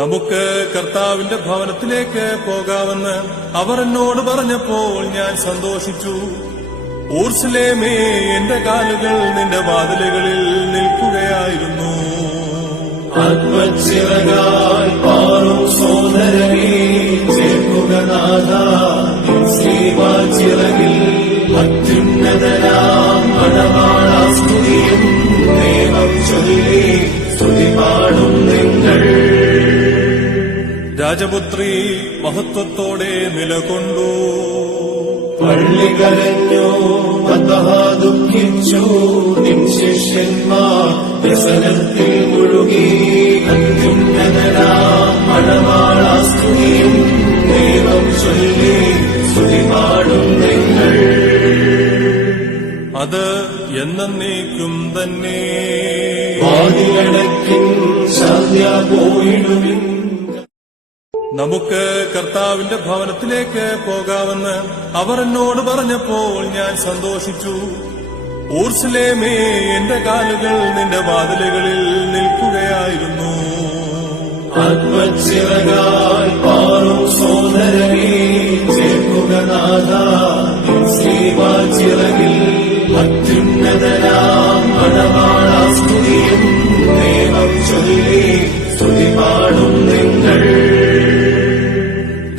നമുക്ക് കർത്താവിന്റെ ഭവനത്തിലേക്ക് പോകാമെന്ന് അവർ എന്നോട് പറഞ്ഞപ്പോൾ ഞാൻ സന്തോഷിച്ചു ഊർസിലേമേ എന്റെ കാലുകൾ നിന്റെ വാതിലുകളിൽ നിൽക്കുകയായിരുന്നു ആത്മചിറകാൽ പാറും സോദരമേ ചേർക്കുകനാഥ സേവാ ചിറകിൽ അത്യുന്നതനാം മണവാളാസ്തുതിയും ദൈവം ചൊല്ലി സ്തുതി പാടും രാജപുത്രി മഹത്വത്തോടെ നിലകൊണ്ടു പള്ളി കരഞ്ഞു ദുഃഖിച്ചു നിൻ വ്യസനത്തിൽ മുഴുകി ദൈവം ചൊല്ലി സ്തുതിപാടും നിങ്ങൾ അത് എന്നേക്കും തന്നെ വാതിലടക്കിൻ സദ്യ പോയിടുവിൻ നമുക്ക് കർത്താവിന്റെ ഭവനത്തിലേക്ക് പോകാമെന്ന് അവർ എന്നോട് പറഞ്ഞപ്പോൾ ഞാൻ സന്തോഷിച്ചു ഊർസിലേമേ എന്റെ കാലുകൾ നിന്റെ വാതിലുകളിൽ നിൽക്കുകയായിരുന്നു ആത്മച്ചിറകാൽ പാറും സോദരമേ ചേർക്കുകനാഥ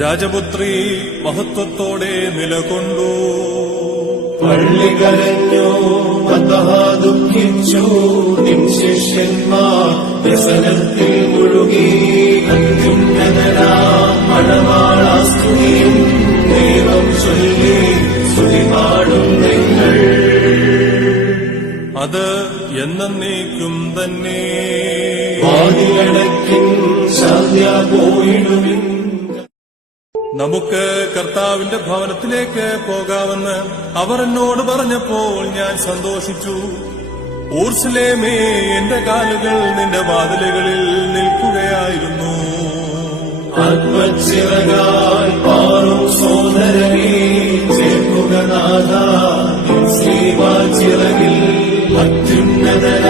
രാജപുത്രി മഹത്വത്തോടെ നിലകൊണ്ടു പള്ളി കരഞ്ഞു അതഹ ദുഃഖിച്ചു നിൻ ശിഷ്യന്മാർ വ്യസനത്തിൽ മുഴുകി അത്യുന്നതനാം മണവാളാസ്തുതിയും ദൈവം ചൊല്ലി സ്തുതിപാടും നിങ്ങൾ അത് എന്നേക്കും തന്നെ വാതിലടയ്ക്കും നമുക്ക് കർത്താവിന്റെ ഭവനത്തിലേക്ക് പോകാമെന്ന് അവർ എന്നോട് പറഞ്ഞപ്പോൾ ഞാൻ സന്തോഷിച്ചു ഊർസിലേമേ എന്റെ കാലുകൾ നിന്റെ വാതിലുകളിൽ നിൽക്കുകയായിരുന്നു അത്യുന്നതന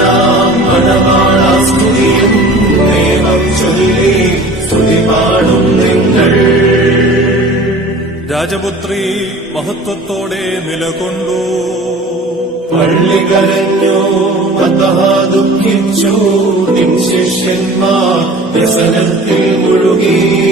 രാജപുത്രി മഹത്വത്തോടെ നിലകൊണ്ടു പള്ളി കരഞ്ഞു അതഹ ദുഃഖിച്ചു നിൻ ശിഷ്യന്മാർ വ്യസനത്തിൽ മുഴുകി